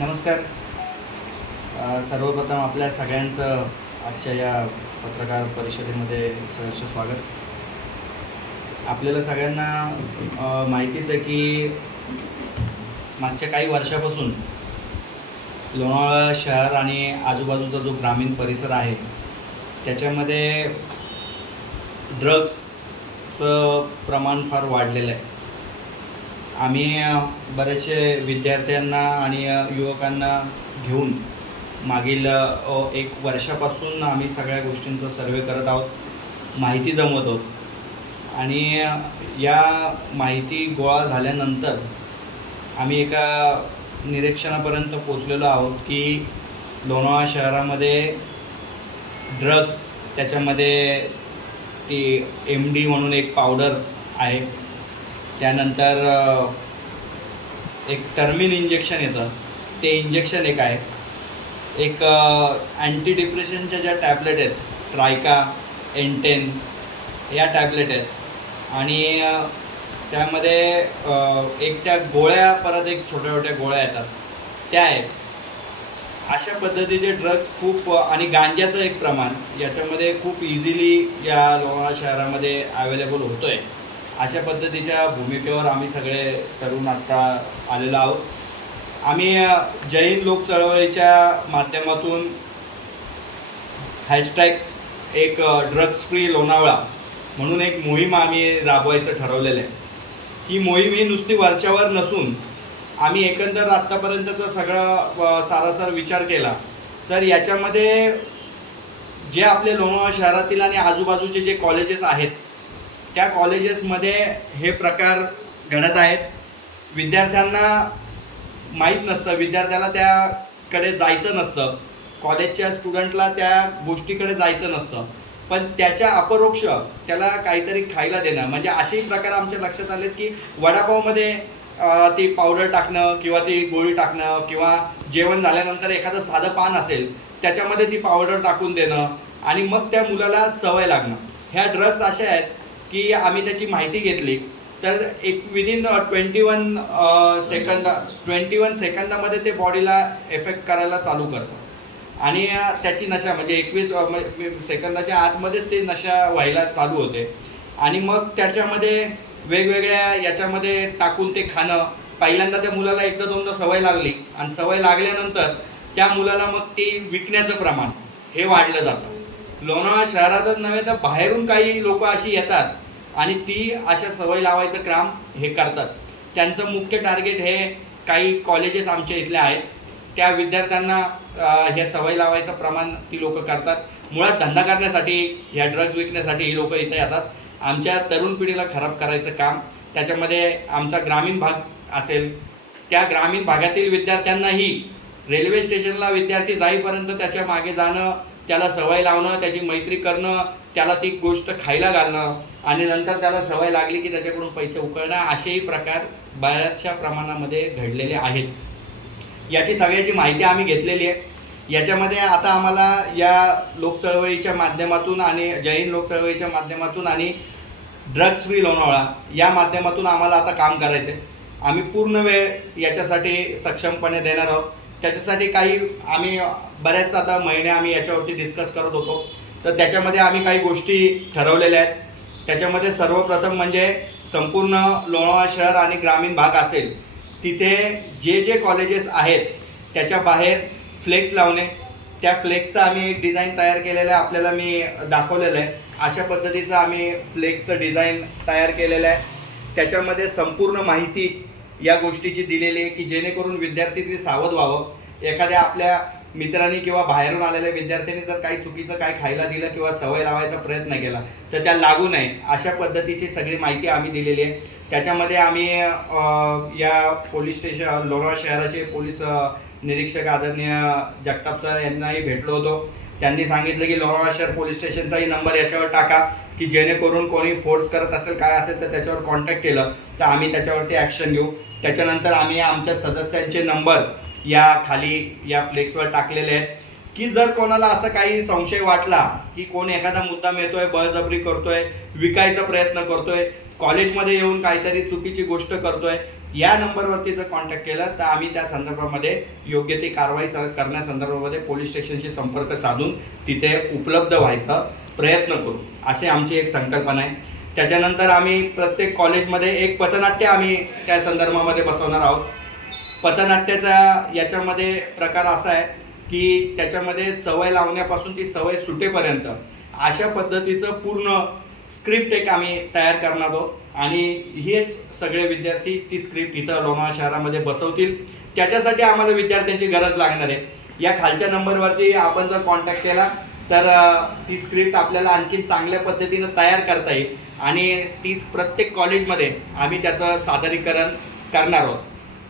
नमस्कार. सर्वप्रथम आपल्या सगळ्यांचं आजच्या या पत्रकार परिषदेमध्ये सहर्ष स्वागत. आपल्याला सगळ्यांना माहितीच आहे की मागच्या काही वर्षापासून लोणावळा शहर आणि आजूबाजूचा जो ग्रामीण परिसर आहे त्याच्यामध्ये ड्रग्सचं प्रमाण फार वाढलेलं आहे. आम्ही बरेचसे विद्यार्थ्यांना आणि युवकांना घेऊन मागील एक वर्षापासून आम्ही सगळ्या गोष्टींचा सर्वे करत आहोत माहिती जमवत आहोत. आणि या माहिती गोळा झाल्यानंतर आम्ही एका निरीक्षणापर्यंत पोचलेलो आहोत की लोणावळा शहरामध्ये ड्रग्स त्याच्यामध्ये ती एम डी म्हणून एक पावडर आहे. त्यानंतर एक टर्मिन इंजेक्शन येतं. ते इंजेक्शन एक आहे. एक अँटी डिप्रेशनच्या ज्या टॅबलेट आहेत ट्रायका एनटेन या टॅबलेट आहेत. आणि त्यामध्ये एक त्या गोळ्या परत एक छोट्या छोट्या गोळ्या येतात. त्या आहेत. अशा पद्धतीचे ड्रग्ज खूप आणि गांज्याचं एक प्रमाण याच्यामध्ये खूप इझिली या लोणावळा शहरामध्ये अवेलेबल होतो आहे अशा पद्धतीच्या भूमिकेवर आम्ही सगळे तरुण आत्ता आलेलो आहोत. आम्ही जैन लोक चळवळीच्या माध्यमातून हॅशटॅग एक ड्रग्ज फ्री लोणावळा म्हणून एक मोहीम आम्ही राबवायचं ठरवलेलं आहे. ही मोहीम ही नुसती वरच्यावर नसून आम्ही एकंदर आत्तापर्यंतचा सगळा सारासार विचार केला तर याच्यामध्ये जे आपले लोणावळा शहरातील आणि आजूबाजूचे जे कॉलेजेस आहेत त्या कॉलेजेसमध्ये हे प्रकार घडत आहेत. विद्यार्थ्यांना माहीत नसतं. विद्यार्थ्याला त्याकडे जायचं नसतं. कॉलेजच्या स्टुडंटला त्या गोष्टीकडे जायचं नसतं. पण त्याच्या अपरोक्ष त्याला काहीतरी खायला देणं. म्हणजे असेही प्रकार आमच्या लक्षात आलेत की वडापावमध्ये ती पावडर टाकणं किंवा ती गोळी टाकणं किंवा जेवण झाल्यानंतर एखादं साधं पान असेल त्याच्यामध्ये ती पावडर टाकून देणं आणि मग त्या मुलाला सवय लागणं. ह्या ड्रग्स अशा आहेत की आम्ही त्याची माहिती घेतली. तर एक within twenty one second twenty one सेकंदामध्ये ते बॉडीला एफेक्ट करायला चालू करतं. आणि त्याची नशा म्हणजे एकवीस म्हणजे सेकंदाच्या आतमध्येच ते नशा व्हायला चालू होते. आणि मग त्याच्यामध्ये वेगवेगळ्या याच्यामध्ये टाकून ते खाणं. पहिल्यांदा त्या मुलाला एकदा दोनदा सवय लागली. आणि सवय लागल्यानंतर त्या मुलाला मग ती विकण्याचं प्रमाण हे वाढलं जातं. लोणावळा शहरातच नव्हे तर बाहेरून काही लोक अशी येतात आणि ती अशा सवय लावायचं काम हे करतात. त्यांचं मुख्य टार्गेट हे काही कॉलेजेस आमच्या इथले आहेत. त्या विद्यार्थ्यांना ह्या सवय लावायचं प्रमाण ती लोक करतात. मुळात धंदा करण्यासाठी ह्या ड्रग्ज विकण्यासाठी ही लोक इथे येतात. आमच्या तरुण पिढीला खराब करायचं काम त्याच्यामध्ये आमचा ग्रामीण भाग असेल त्या ग्रामीण भागातील विद्यार्थ्यांनाही रेल्वे स्टेशनला विद्यार्थी जाईपर्यंत त्याच्यामागे जाणं त्याला सवय लावणं त्याची मैत्री करणं त्याला ती गोष्ट खायला घालणं आणि नंतर त्याला सवय लागली की त्याच्याकडून पैसे उकळणं असेही प्रकार बऱ्याचशा प्रमाणामध्ये घडलेले आहेत. याची सगळ्याची माहिती आम्ही घेतलेली आहे. याच्यामध्ये आता आम्हाला या लोकचळवळीच्या माध्यमातून आणि जैन लोकचळवळीच्या माध्यमातून आणि ड्रग्ज फ्री लोणावळा या माध्यमातून आम्हाला आता काम करायचं आहे आम्ही पूर्ण वेळ याच्यासाठी सक्षमपणे देणार आहोत. त्याच्यासाठी काही आम्ही बऱ्याच आता महिने आम्ही याच्यावरती डिस्कस करत होतो. तर त्याच्यामध्ये आम्ही काही गोष्टी ठरवलेल्या आहेत. त्याच्यामध्ये सर्वप्रथम म्हणजे संपूर्ण लोणावळा शहर आणि ग्रामीण भाग असेल तिथे जे जे कॉलेजेस आहेत त्याच्या बाहेर फ्लेक्स लावणे. त्या फ्लेक्सचं आम्ही एक डिझाईन तयार केलेलं आहे आपल्याला मी दाखवलेलं आहे. अशा पद्धतीचं आम्ही फ्लेक्सचं डिझाईन तयार केलेलं आहे. त्याच्यामध्ये संपूर्ण माहिती या गोष्टीची दिलेली आहे की जेणेकरून विद्यार्थ्यांनी सावध व्हावं. एखाद्या आपल्या मित्रांनी किंवा बाहेरून आलेल्या विद्यार्थ्यांनी जर काही चुकीचं काय खायला दिलं किंवा सवय लावायचा प्रयत्न केला तर त्या लागू नये. अशा पद्धतीची सगळी माहिती आम्ही दिलेली आहे. त्याच्यामध्ये आम्ही या पोलीस स्टेशन लोणावळा शहराचे पोलीस निरीक्षक आदरणीय जगताप सर यांनाही भेटलो होतो. त्यांनी सांगितलं की लोणावळा शहर पोलीस स्टेशनचाही नंबर याच्यावर टाका की जेणेकरून कोणी फोर्स करत असेल काय असेल तर त्याच्यावर कॉन्टॅक्ट केलं तर आम्ही त्याच्यावरती ॲक्शन घेऊ. त्याच्यानंतर आम्ही आमच्या सदस्यांचे नंबर या खाली या फ्लेक्सवर टाकलेले आहेत. की जर कोणाला असं काही संशय वाटला की कोण एखादा मुद्दा मिळतोय बळजबरी करतोय विकायचा प्रयत्न करतोय कॉलेजमध्ये येऊन काहीतरी चुकीची गोष्ट करतोय या नंबरवरती जर कॉन्टॅक्ट केला तर आम्ही त्या संदर्भामध्ये योग्य ती कारवाई स- करण्यासंदर्भामध्ये पोलीस स्टेशनशी संपर्क साधून तिथे उपलब्ध व्हायचा प्रयत्न करू अशी आमची एक संकल्पना आहे. त्याच्यानंतर आम्ही प्रत्येक कॉलेजमध्ये एक पथनाट्य आम्ही त्या संदर्भामध्ये बसवणार आहोत. पथनाट्याचा याच्यामध्ये प्रकार असा आहे की त्याच्यामध्ये सवय लावण्यापासून ती सवय सुटेपर्यंत अशा पद्धतीचं पूर्ण स्क्रिप्ट एक आम्ही तयार करणार आहोत. आणि हेच सगळे विद्यार्थी ती स्क्रिप्ट इथं लोणावळा शहरामध्ये बसवतील. त्याच्यासाठी आम्हाला विद्यार्थ्यांची गरज लागणार आहे. या खालच्या नंबरवरती आपण जर कॉन्टॅक्ट केला तर ती स्क्रिप्ट आपल्याला आणखी चांगल्या पद्धतीनं तयार करता येईल. आणि ती प्रत्येक कॉलेजमध्ये आम्ही त्याचं सादरीकरण करणार आहोत.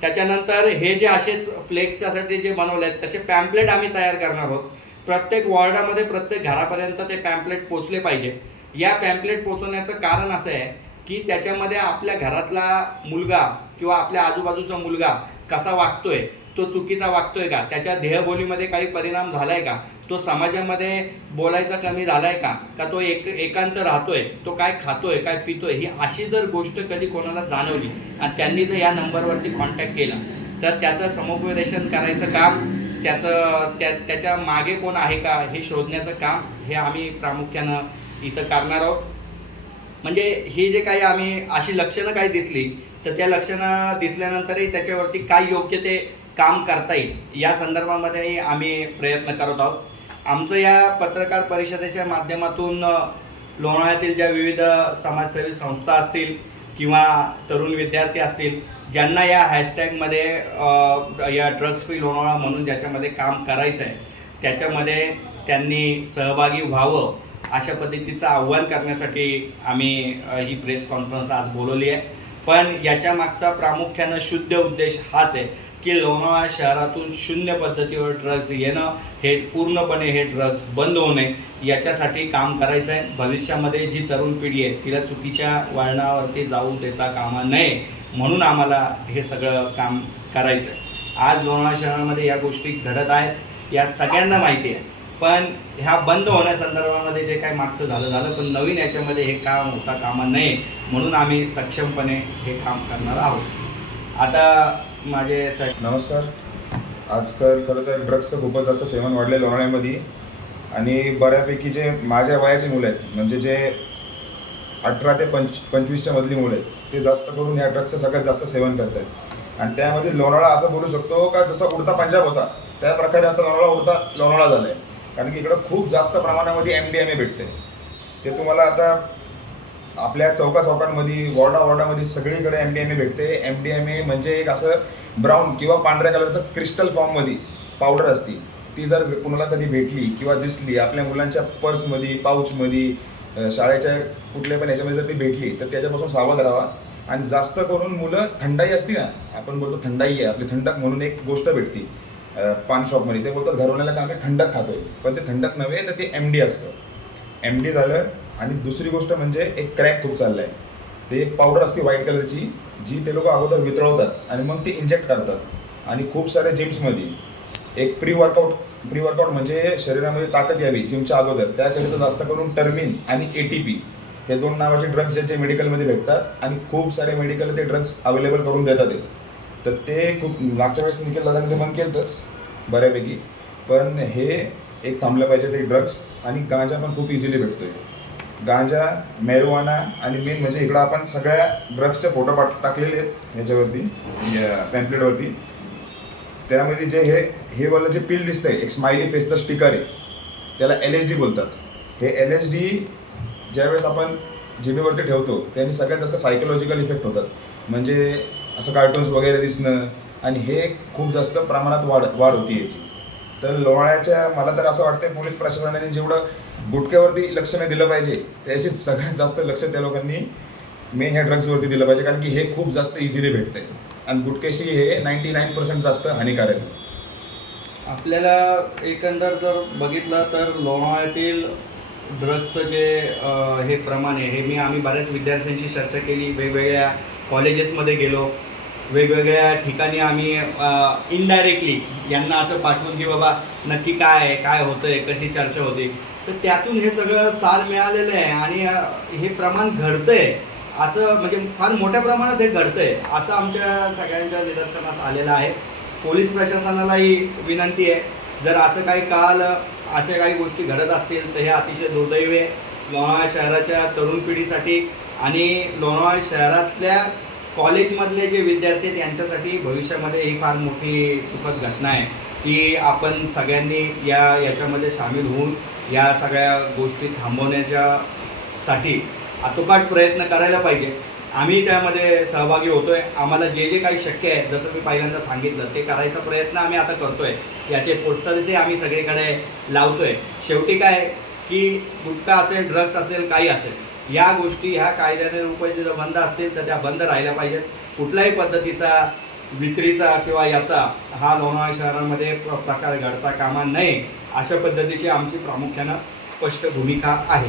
त्याच्यानंतर हे जे असेच फ्लेक्सच्यासाठी जे बनवले आहेत तसे पॅम्पलेट आम्ही तयार करणार आहोत. प्रत्येक वॉर्डामध्ये प्रत्येक घरापर्यंत ते पॅम्पलेट पोचले पाहिजे. या पॅम्पलेट पोचवण्याचं कारण असं आहे की त्याच्यामध्ये आपल्या घरातला मुलगा किंवा आपल्या आजूबाजूचा मुलगा कसा वागतोय तो चुकीचा वागतोय का? त्याच्या देहबोलीमध्ये काही परिणाम झालाय का? तो समाजामध्ये बोलायचा कमी झालाय का? का तो एक एकांत राहतोय? तो काय खातोय काय पितोय? ही अशी जर गोष्ट कधी कोणाला जाणवली आणि त्यांनी जर या नंबरवरती कॉन्टॅक्ट केला तर त्याचं समुपदेशन करायचं काम त्याचं त्या त्याच्यामागे कोण आहे का हे शोधण्याचं काम हे आम्ही प्रामुख्यानं इथं करणार आहोत. म्हणजे ही जे काही आम्ही अशी लक्षणं काही दिसली तर त्या लक्षणं दिसल्यानंतरही त्याच्यावरती काय योग्य ते काम करता येईल या संदर्भामध्येही आम्ही प्रयत्न करत आहोत. आमचं या पत्रकार परिषदेच्या माध्यमातून लोणावळ्यातील ज्या विविध समाजसेवी संस्था असतील किंवा तरुण विद्यार्थी असतील ज्यांना या हॅशटॅगमध्ये या ड्रग्ज फ्री लोणावळा म्हणून ज्याच्यामध्ये काम करायचं आहे त्याच्यामध्ये त्यांनी सहभागी व्हावं अशा पद्धतीचं आव्हान करण्यासाठी आम्ही ही प्रेस कॉन्फरन्स आज बोलवली आहे. पण याच्या मागचा प्रामुख्यानं शुद्ध उद्देश हाच आहे की लोणावळा शहरातून शून्य पद्धतीवर ड्रग्ज येणं हे पूर्णपणे हे ड्रग्ज बंद होणे याच्यासाठी काम करायचं आहे भविष्यामध्ये जी तरुण पिढी आहे तिला चुकीच्या वळणावरती जाऊ देता कामा नये म्हणून आम्हाला हे सगळं काम करायचं आहे आज लोणावळा शहरामध्ये या गोष्टी घडत आहेत. या सगळ्यांना माहिती आहे. पण ह्या बंद होण्यासंदर्भामध्ये जे काय मागचं झालं झालं पण नवीन याच्यामध्ये हे काम होता कामा नये म्हणून आम्ही सक्षमपणे हे काम करणार आहोत. आता माझे स नमस्कार. आजकाल खरं तर ड्रग्सचं खूपच जास्त सेवन वाढलं आहे आणि बऱ्यापैकी जे माझ्या वयाची मुलं आहेत म्हणजे जे अठरा ते पंच पंचवीसच्या मधली मुलं आहेत ते जास्त करून या ड्रग्सचं सगळ्यात जास्त सेवन करत आहेत आणि त्यामध्ये लोणाळा असं बोलू शकतो का जसा उडता पंजाब होता त्या प्रकारे आता लोणाळा उडता लोणाळा झाला आहे कारण की इकडं खूप जास्त प्रमाणामध्ये एम डी एम ए भेटते ते तुम्हाला आता आपल्या चौका चौकांमध्ये वॉर्डा वॉर्डामध्ये सगळीकडे एम डी एम ए भेटते. एम डी एम ए म्हणजे एक असं ब्राऊन किंवा पांढऱ्या कलरचं क्रिस्टल फॉर्ममध्ये पावडर असती. ती जर कुणाला कधी भेटली किंवा दिसली आपल्या मुलांच्या पर्समध्ये पाऊचमध्ये शाळेच्या कुठल्या पण याच्यामध्ये जर ती भेटली तर त्याच्यापासून सावध राहा. आणि जास्त करून मुलं थंडाई असती ना आपण बोलतो थंडाई आहे. आपली थंडक म्हणून एक गोष्ट भेटती. पान शॉपमध्ये ते बोलतात घरवण्याला का आम्ही थंडक खातोय. पण ते थंडक नव्हे तर ते एम डी असतं. एम डी झालं आणि दुसरी गोष्ट म्हणजे एक क्रॅक खूप चाललाय. ते एक पावडर असते व्हाईट कलरची जी ते लोक अगोदर वितळवतात आणि मग ती इंजेक्ट करतात. आणि खूप साऱ्या जिम्समध्ये एक प्री वर्कआउट प्री वर्कआउट म्हणजे शरीरामध्ये ताकद यावी जिमच्या अगोदर. त्याकरिता जास्त करून टर्मिन आणि ए टी पी हे दोन नावाचे ड्रग्ज ज्यांचे मेडिकलमध्ये भेटतात आणि खूप सारे मेडिकल ते ड्रग्ज अवेलेबल करून देतात तर ते खूप मागच्या वेळेस निखिल दादाने ते बंद केलंच बऱ्यापैकी. पण हे एक थांबलं पाहिजे ते ड्रग्स आणि गांजा पण खूप इझिली भेटतोय. गांजा मेरुवाना आणि मेन म्हणजे इकडं आपण सगळ्या ड्रग्सचे फोटो पाठ टाकलेले आहेत ह्याच्यावरती पॅम्पलेटवरती त्यामध्ये जे हे हे वालं जे पिल दिसतंय एक स्माइली फेसचं स्टिकर आहे त्याला एल एच डी बोलतात. हे एल एच डी ज्यावेळेस आपण जिमेवरती ठेवतो त्यांनी सगळ्यात जास्त सायकोलॉजिकल इफेक्ट होतात. म्हणजे असं कार्टून्स वगैरे दिसणं. आणि हे खूप जास्त प्रमाणात वाढ वाढ होती याची. तर लोणाळ्याच्या मला तर असं वाटतं पोलीस प्रशासनाने जेवढं गुटख्यावरती लक्ष नाही दिलं पाहिजे त्याशी सगळ्यात जास्त लक्ष त्या लोकांनी मेन ह्या ड्रग्सवरती दिलं पाहिजे. कारण की हे खूप जास्त इझिली भेटतंय. आणि गुटख्याशी हे नाईन्टी नाईन पर्सेंट जास्त हानिकारक आहे. आपल्याला एकंदर जर बघितलं तर लोणावळ्यातील ड्रग्सचं जे अ, हे प्रमाण आहे हे मी आम्ही बऱ्याच विद्यार्थ्यांशी चर्चा केली वेगवेगळ्या कॉलेजेसमध्ये गेलो. वेगवेगळ्या ठिकाणी आम्ही इनडायरेक्टली यांना असं पाठवून की बाबा नक्की काय आहे काय होतं आहे कशी चर्चा होती. तर त्यातून हे सगळं साल मिळालेलं आहे आणि हे प्रमाण घडतं आहे असं म्हणजे फार मोठ्या प्रमाणात हे घडतं आहे असं आमच्या सगळ्यांच्या निदर्शनास आलेलं आहे. पोलीस प्रशासनालाही विनंती आहे. जर असं काही काल अशा काही गोष्टी घडत असतील तर हे अतिशय दुर्दैव आहे. लोणावळा शहराच्या तरुण पिढीसाठी आणि लोणावळा शहरातल्या कॉलेजमधले जे विद्यार्थी आहेत यांच्यासाठी भविष्यामध्ये ही फार मोठी दुःखद घटना आहे की आपण सगळ्यांनी या याच्यामध्ये सामील होऊन या सगळ्या गोष्टी थांबवण्याच्या साठी आटोकाट प्रयत्न करायला पाहिजे. आम्ही त्यामध्ये सहभागी होतो आहे आम्हाला जे जे काही शक्य आहे जसं मी पहिल्यांदा सांगितलं ते करायचा प्रयत्न आम्ही आता करतो आहे याचे पोस्टर्सही आम्ही सगळीकडे लावतो आहे शेवटी काय की गुटखा असेल ड्रग्स असेल काही असेल या गोष्टी ह्या कायद्याने रुपये जर बंद असतील तर त्या बंद राहिल्या पाहिजेत. कुठल्याही पद्धतीचा विक्रीचा किंवा याचा हा लोणावळा शहरामध्ये प्रकार घडता कामा नये अशा पद्धतीची आमची प्रामुख्यानं स्पष्ट भूमिका आहे.